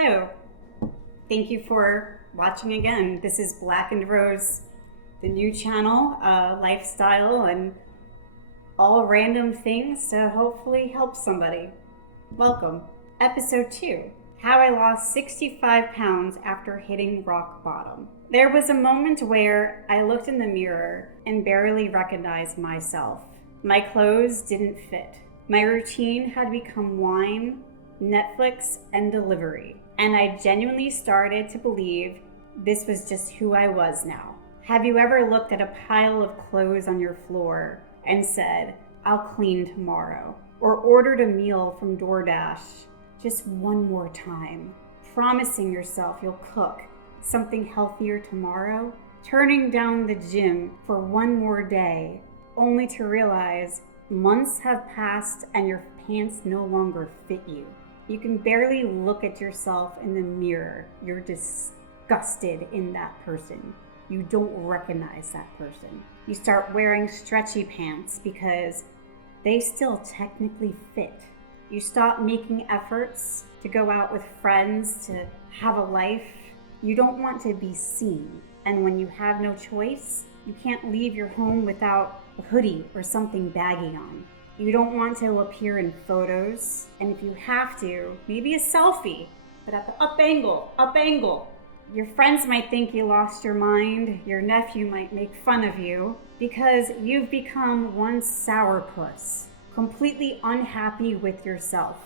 Hello. Thank you for watching again. This is Black and Rose, the new channel, lifestyle and all random things to hopefully help somebody. Welcome. Episode 2, How I Lost 65 Pounds After Hitting Rock Bottom. There was a moment where I looked in the mirror and barely recognized myself. My clothes didn't fit. My routine had become wine, Netflix, and delivery. And I genuinely started to believe this was just who I was now. Have you ever looked at a pile of clothes on your floor and said, I'll clean tomorrow? Or ordered a meal from DoorDash just one more time, promising yourself you'll cook something healthier tomorrow, turning down the gym for one more day, only to realize months have passed and your pants no longer fit you. You can barely look at yourself in the mirror. You're disgusted in that person. You don't recognize that person. You start wearing stretchy pants because they still technically fit. You stop making efforts to go out with friends, to have a life. You don't want to be seen. And when you have no choice, you can't leave your home without a hoodie or something baggy on. You don't want to appear in photos, and if you have to, maybe a selfie, but at the up angle. Your friends might think you lost your mind, your nephew might make fun of you, because you've become one sourpuss, completely unhappy with yourself,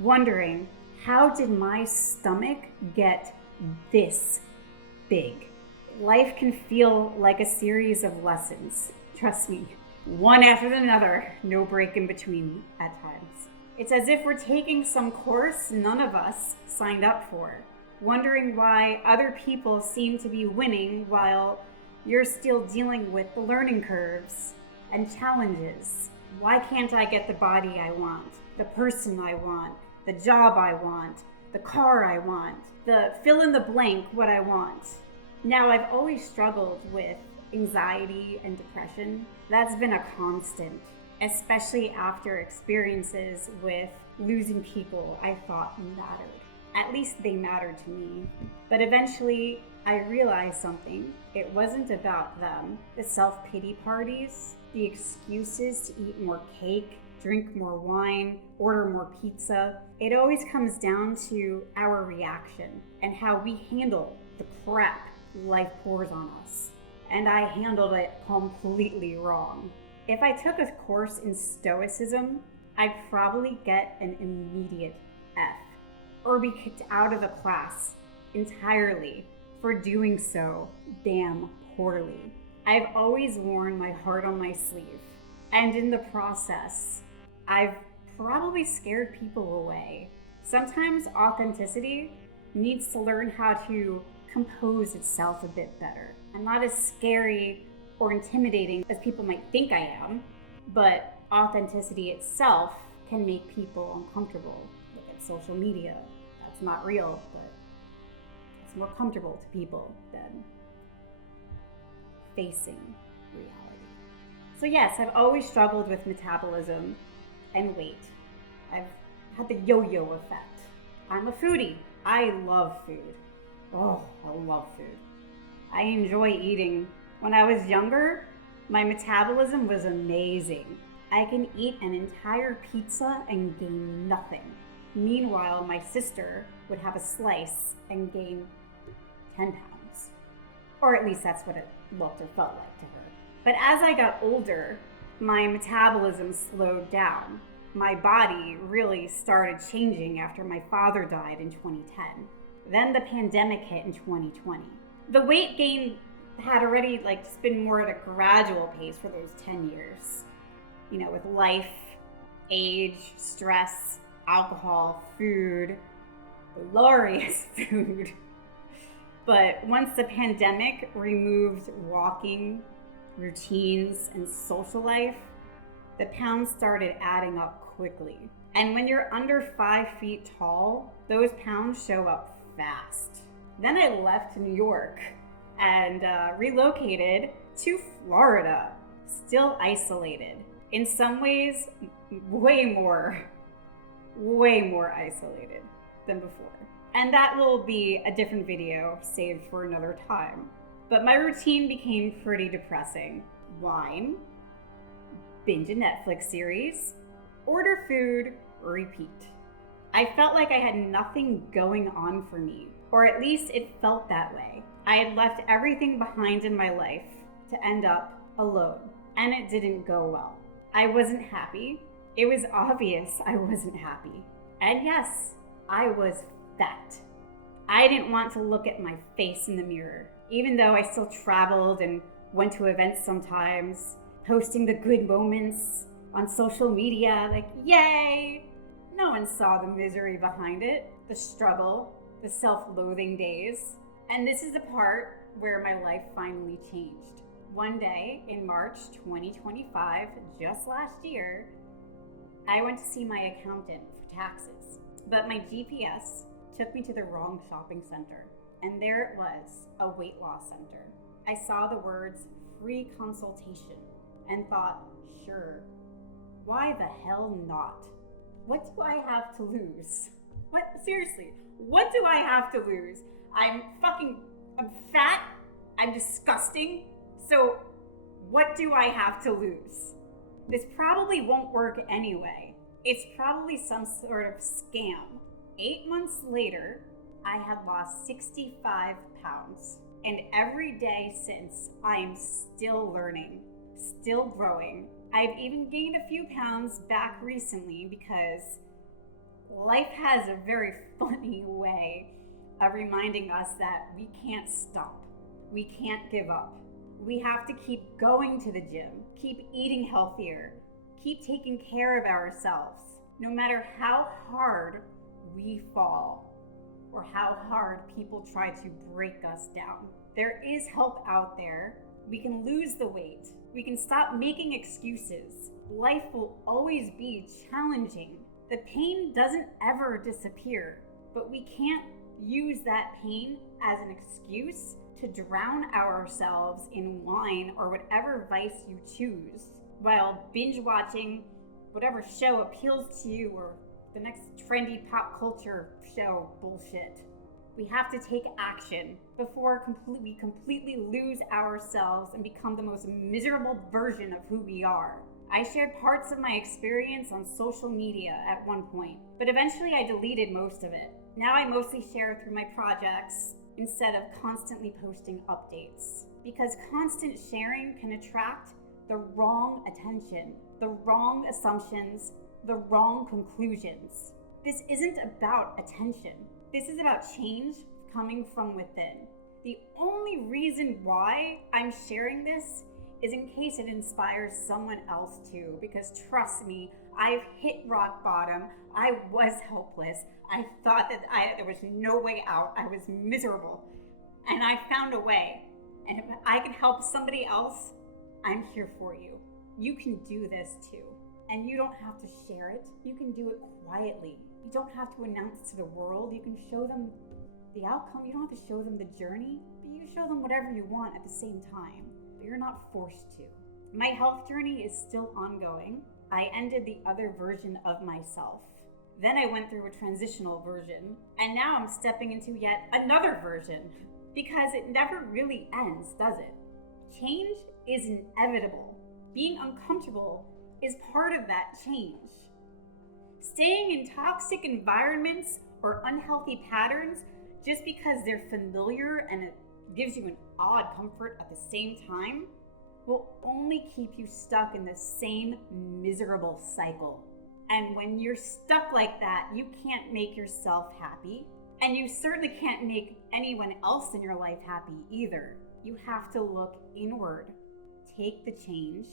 wondering, how did my stomach get this big? Life can feel like a series of lessons, trust me. One after another, no break in between at times. It's as if we're taking some course none of us signed up for, wondering why other people seem to be winning while you're still dealing with the learning curves and challenges. Why can't I get the body I want, the person I want, the job I want, the car I want, the fill in the blank what I want? Now, I've always struggled with anxiety and depression. That's been a constant, especially after experiences with losing people I thought mattered. At least they mattered to me. But eventually I realized something. It wasn't about them. The self-pity parties, the excuses to eat more cake, drink more wine, order more pizza. It always comes down to our reaction and how we handle the crap life pours on us. And I handled it completely wrong. If I took a course in stoicism, I'd probably get an immediate F, or be kicked out of the class entirely for doing so damn poorly. I've always worn my heart on my sleeve, and in the process, I've probably scared people away. Sometimes authenticity needs to learn how to compose itself a bit better. I'm not as scary or intimidating as people might think I am, but authenticity itself can make people uncomfortable. Look at social media. That's not real, but it's more comfortable to people than facing reality. So yes, I've always struggled with metabolism and weight. I've had the yo-yo effect. I'm a foodie. I love food. Oh, I love food. I enjoy eating. When I was younger, my metabolism was amazing. I can eat an entire pizza and gain nothing. Meanwhile, my sister would have a slice and gain 10 pounds. Or at least that's what it looked or felt like to her. But as I got older, my metabolism slowed down. My body really started changing after my father died in 2010. Then the pandemic hit in 2020. The weight gain had already just been more at a gradual pace for those 10 years. You know, with life, age, stress, alcohol, food, glorious food. But once the pandemic removed walking, routines, and social life, the pounds started adding up quickly. And when you're under 5 feet tall, those pounds show up fast. Then I left New York and relocated to Florida, still isolated. In some ways, way more isolated. than before. And that will be a different video saved for another time. But my routine became pretty depressing. Wine, binge a Netflix series, order food, repeat. I felt like I had nothing going on for me, or at least it felt that way. I had left everything behind in my life to end up alone, and it didn't go well. I wasn't happy. It was obvious I wasn't happy. And yes, I was fat. I didn't want to look at my face in the mirror, even though I still traveled and went to events sometimes, posting the good moments on social media, like, yay! No one saw the misery behind it, the struggle, the self-loathing days. And this is the part where my life finally changed. One day in March 2025, just last year, I went to see my accountant for taxes, but my GPS took me to the wrong shopping center. And there it was, a weight loss center. I saw the words free consultation and thought, sure, why the hell not? What do I have to lose? What, seriously, what do I have to lose? I'm fat, I'm disgusting, so what do I have to lose? This probably won't work anyway. It's probably some sort of scam. 8 months later, I had lost 65 pounds. And every day since, I am still learning, still growing. I've even gained a few pounds back recently because life has a very funny way of reminding us that we can't stop. We can't give up. We have to keep going to the gym, keep eating healthier, keep taking care of ourselves, no matter how hard we fall or how hard people try to break us down. There is help out there. We can lose the weight. We can stop making excuses. Life will always be challenging. The pain doesn't ever disappear, but we can't use that pain as an excuse to drown ourselves in wine or whatever vice you choose while binge watching whatever show appeals to you or the next trendy pop culture show bullshit. We have to take action before we completely lose ourselves and become the most miserable version of who we are. I shared parts of my experience on social media at one point, but eventually I deleted most of it. Now I mostly share through my projects instead of constantly posting updates, because constant sharing can attract the wrong attention, the wrong assumptions, the wrong conclusions. This isn't about attention. This is about change coming from within. The only reason why I'm sharing this is in case it inspires someone else too, because trust me, I've hit rock bottom. I was helpless. I thought that there was no way out. I was miserable. And I found a way. And if I can help somebody else, I'm here for you. You can do this too. And you don't have to share it. You can do it quietly. You don't have to announce it to the world. You can show them the outcome. You don't have to show them the journey, but you show them whatever you want at the same time. But you're not forced to. My health journey is still ongoing. I ended the other version of myself. Then I went through a transitional version, and now I'm stepping into yet another version, because it never really ends, does it? Change is inevitable. Being uncomfortable is part of that change. Staying in toxic environments or unhealthy patterns just because they're familiar and it gives you an odd comfort at the same time will only keep you stuck in the same miserable cycle. And when you're stuck like that, you can't make yourself happy, and you certainly can't make anyone else in your life happy either. You have to look inward, take the change,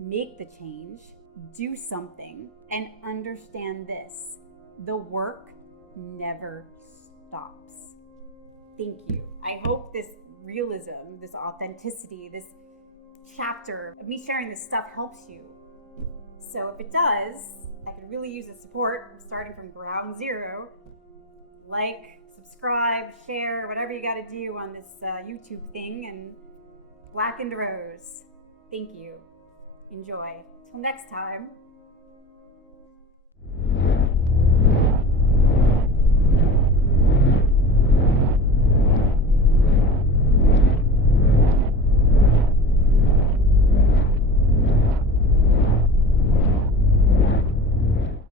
make the change, do something, and understand this: the work never stops. Thank you. I hope this realism, this authenticity, this chapter of me sharing this stuff helps you. So if it does, I could really use the support starting from ground zero. Like, subscribe, share, whatever you gotta do on this YouTube thing, and Blackened Rose. Thank you. Enjoy. Till next time.